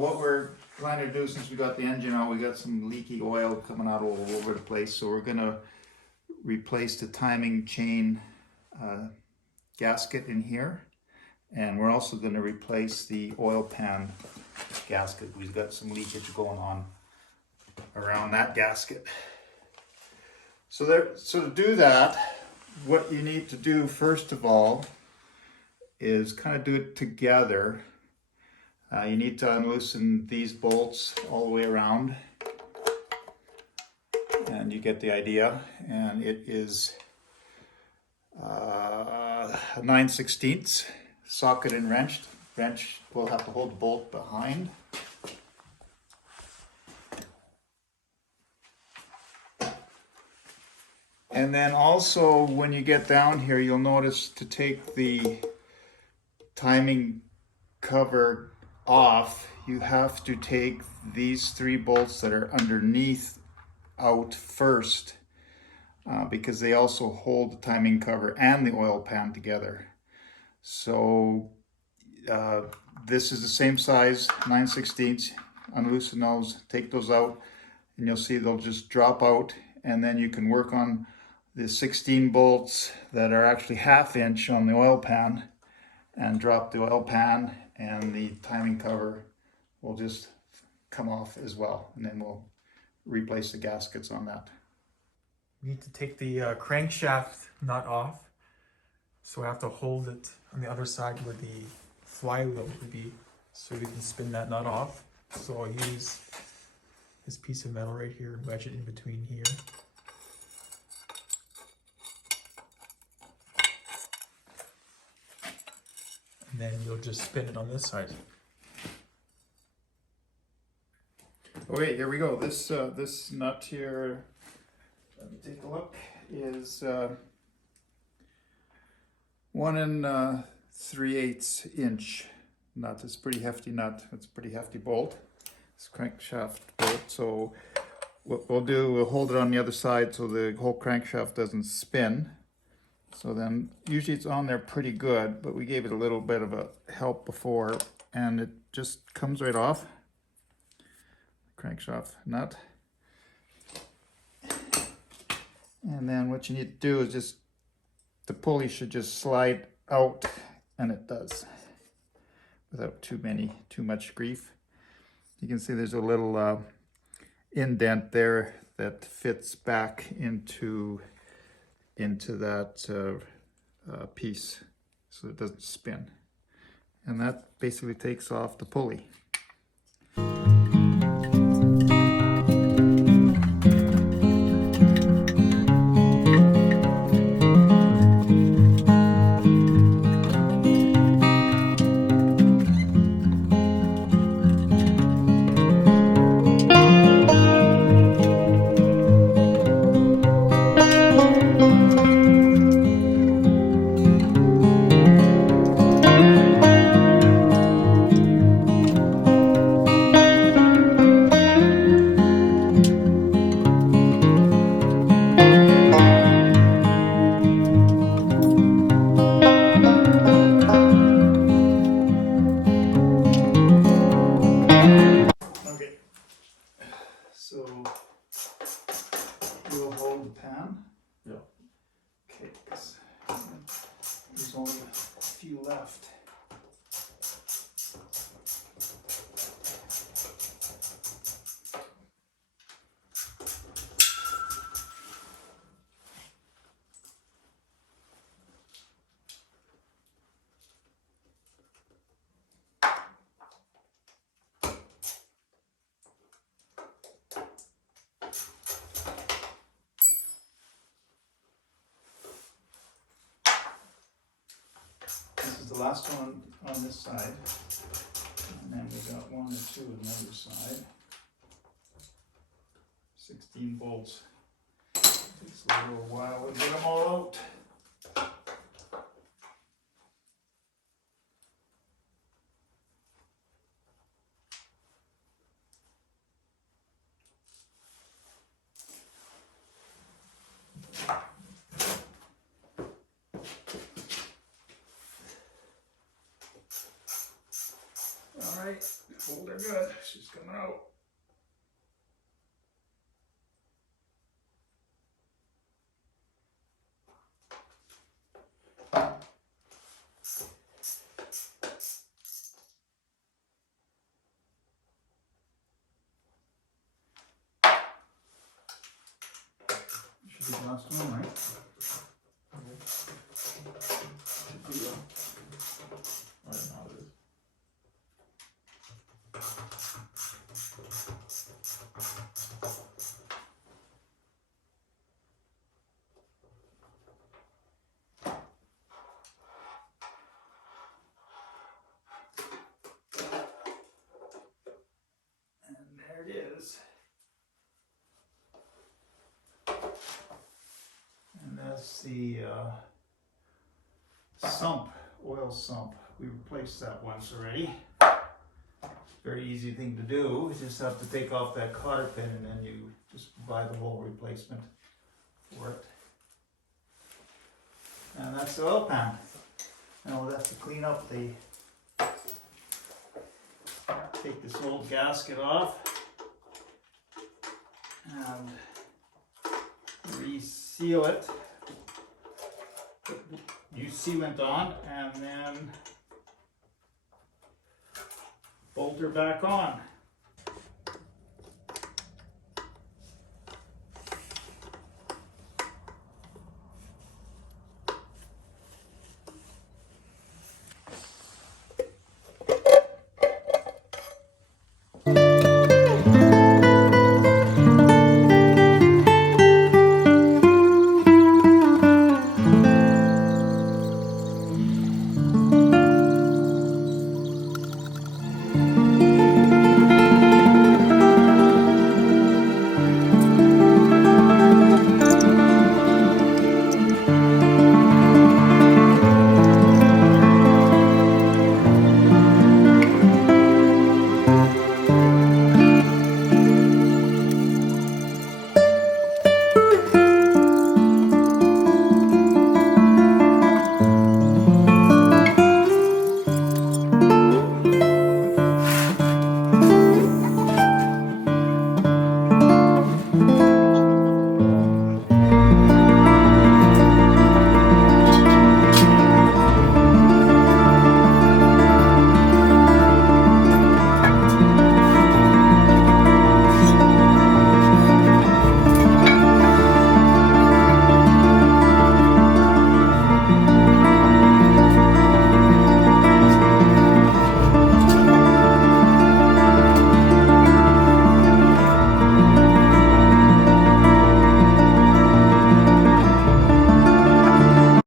what we're planning to do, since we got the engine out, we got some leaky oil coming out all over the place. So we're gonna replace the timing chain gasket in here. And we're also gonna replace the oil pan gasket. We've got some leakage going on around that gasket. So to do that, what you need to do first of all is kind of do it together. You need to unloosen these bolts all the way around, and you get the idea. And it is 9/16 socket and wrenched. Wrench will have to hold the bolt behind. And then also when you get down here, you'll notice to take the timing cover off, you have to take these 3 bolts that are underneath out first, because they also hold the timing cover and the oil pan together. So this is the same size, 9/16. Unloosen those, take those out, and you'll see they'll just drop out, and then you can work on the 16 bolts that are actually 1/2 inch on the oil pan, and drop the oil pan, and the timing cover will just come off as well, and then we'll replace the gaskets on that. We need to take the crankshaft nut off, so I have to hold it on the other side where the flywheel would be, so we can spin that nut off. So I'll use this piece of metal right here and wedge it in between here. And then you'll just spin it on this side. Okay, here we go. This nut here, let me take a look, is 1 3/8 inch nut. It's a pretty hefty nut. It's a pretty hefty bolt. It's a crankshaft bolt. So what we'll do, we'll hold it on the other side so the whole crankshaft doesn't spin. So then usually it's on there pretty good, but we gave it a little bit of a help before, and it just comes right off. Crankshaft nut. And then what you need to do is just, the pulley should just slide out, and it does, without too much grief. You can see there's a little indent there that fits back into that piece, so it doesn't spin. And that basically takes off the pulley. So you'll hold the pan? Yeah. Okay, because there's only a few left. This is the last one on this side, and then we got 1 or 2 on the other side. 16 bolts. Takes a little while to get them all out. All right, hold her good. She's coming out. Should be the last one, right? Should be, Right now it is. and there it is. And that's the sump, oil sump. We replaced that once already. Very easy thing to do. You just have to take off that cotter pin and then you just buy the whole replacement for it. And that's the oil pan. Now we'll have to clean up take this old gasket off and reseal it. Put new sealant on and then bolt her back on.